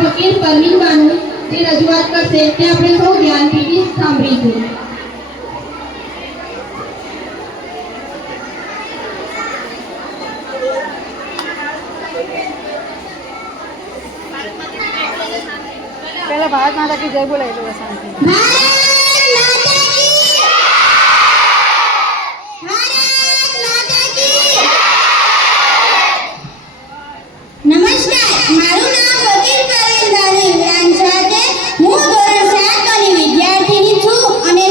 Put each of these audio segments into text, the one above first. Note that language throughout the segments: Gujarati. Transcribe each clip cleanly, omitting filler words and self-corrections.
ફકીર પરવીન બાનુ જે રજૂઆત કરશે તે આપણે સૌ ધ્યાનથી સાંભળીશું. पहले भारत माता की जय बोले तो शांति. નમસ્કાર, મારું નામ ફકીર પરવીન બાનુ ઇમરાન છે. હું ધોરણ 7 ની વિદ્યાર્થીની છું અને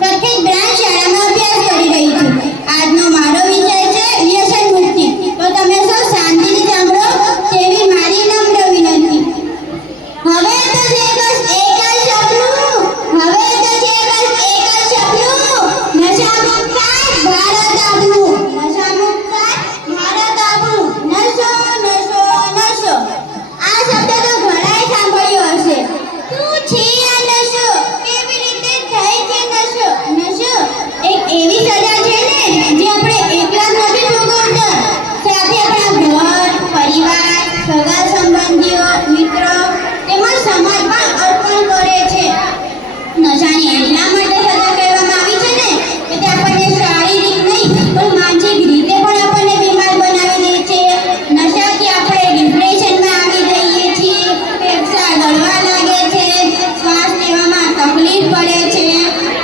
પ્રખ્યાત બ્રાન્ચ શાળામાં અભ્યાસ કરી રહી છું. આજનો મારો વિષય છે વ્યસન મુક્તિ. તો તમે સૌ શાંતિથી સાંભળો તેવી મારી નમ્ર વિનંતી. હવે તો છે બસ એક જ સપનું, હવે તો છે બસ એક જ સપનું, નશા મુક્ત ભારત આપણું, નશા મુક્ત ભારત આપણું, નશો નશો નશો. આ શબ્દ તો ઘણાએ સાંભળ્યો હશે. શું છે આ નશો? કેવી રીતે થાય છે નશો? નશો એક એવી સજા છે ને જે આપણે એકલા જ નથી ભોગવતા, સાથે આપણા ઘર, પરિવાર, સગા સંબંધીઓ, મિત્રો તેમજ સમાજ પણ અર્પણ કરે છે. નશાની એટલા માટે સજા કરવામાં આવી છે ને કે તે આપણને શારીરિક નહીં પણ માનસિક રીતે પણ આપણને બીમાર બનાવી દે છે. નશાથી આપણે ડિપ્રેશનમાં આવી જઈએ છીએ, ફેફસા ગળવા લાગે છે, શ્વાસ લેવામાં તકલીફ પડે છે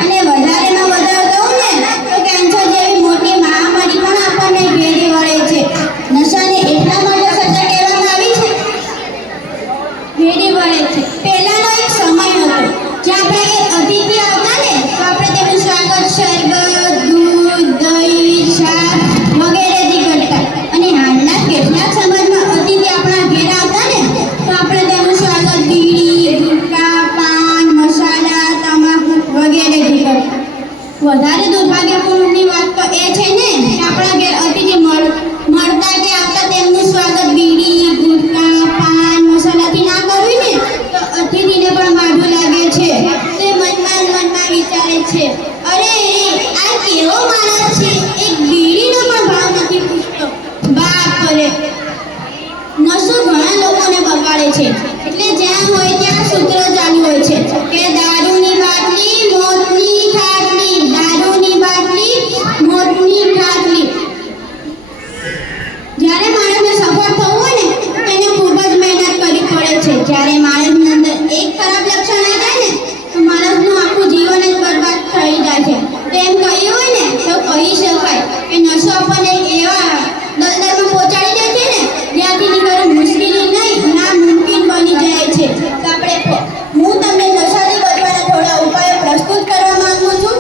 અને વધારેમાં વધારે કહું ને તો કેન્સર જેવી મોટી મહામારી પણ આપણને ઘેરી વળે છે. નશાને એટલા માટે સજા કહેવામાં આવી છે ઘેરી વળે છે. પહેલાનો એક સમય હતો જ્યાં આપણે અતિથિ આવતા ને તો આપણે તેમનું સ્વાગત શરબત, દૂધ, દહીં, શાક વગેરેથી કરતા અને હાલના કેટલાક સમાજમાં અતિથિ આપણા ઘેર આવતા ને તો આપણે તેમનું સ્વાગત બીડી, ગુટકા, પાન, મસાલા, તમાકુ વગેરેથી કરતા. વધારે દુર્ભાગ્યપૂર્ણની વાત તો એ છે ને કે આપણા ઘેર અતિથિ મળતા કે આવતા તેમનું સ્વાગત બીડી, ગુટકા, પાન, મસાલાથી ના કરવી ને તો અતિથિને પણ માઠું લાગે છે. તે મનમાં વિચારે છે, અરે આ કેવો માણસ છે, એક બીડીનો પણ ભાવ નથી પૂછતો. બાપ રે! નશો ઘણા લોકોને બગાડે છે. એટલે જ્યાં હોય ત્યાં સૂત્ર ચાલુ હોય છે કે દારૂની બાટલી મોતની ખાટલી, દારૂની બાટલી મોતની ખાટલી. જ્યારે માણસને સફળ થવું હોય ને તેને ખૂબ જ મહેનત કરવી પડે છે. જ્યારે માણસની અંદર એક ખરાબ લક્ષણ આવી જાય ને તો માણસનું આખું જીવન જ બરબાદ થઈ જાય છે. તેમ કહ્યું હોય ને તો કહી શકાય કે નશો આપણને એવા દલદલમાં પહોંચાડી દે છે ને જ્યાંથી નીકળવું મુશ્કેલી નહીં નામુમકિન બની જાય છે. તો હું તમને નશાથી બચવાના થોડા ઉપાયો પ્રસ્તુત કરવા માંગુ છું.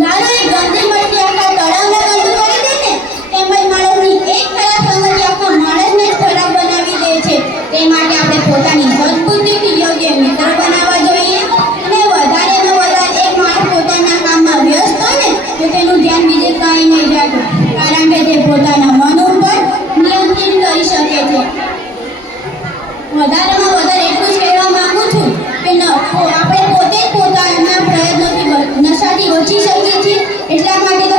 ધારો એક ગંદી મટકી આખા તળાવને ગંદુ કરી દે ને તેમજ માણસની એક ખરાબ સંગતિ આખા માણસને જ ખરાબ બનાવી દે છે. તે માટે આપણે પોતાની સદબુદ્ધિથી યોગ્ય મિત્ર બનાવવા જોઈએ અને વધારેમાં વધારે એક માણસ પોતાના કામમાં વ્યસ્ત હોય ને તો તેનું ધ્યાન બીજે કાંઈ નહીં જતું, કારણ કે તે પોતાના મન ઉપર નિયંત્રિત કરી શકે છે. વધારેમાં વધારે એટલું જ કહેવા માંગુ છું કે આપણે પોતે જ પોતાના પ્રયત્નોથી નશાથી બચી શકીએ છીએ. એટલા માટે તો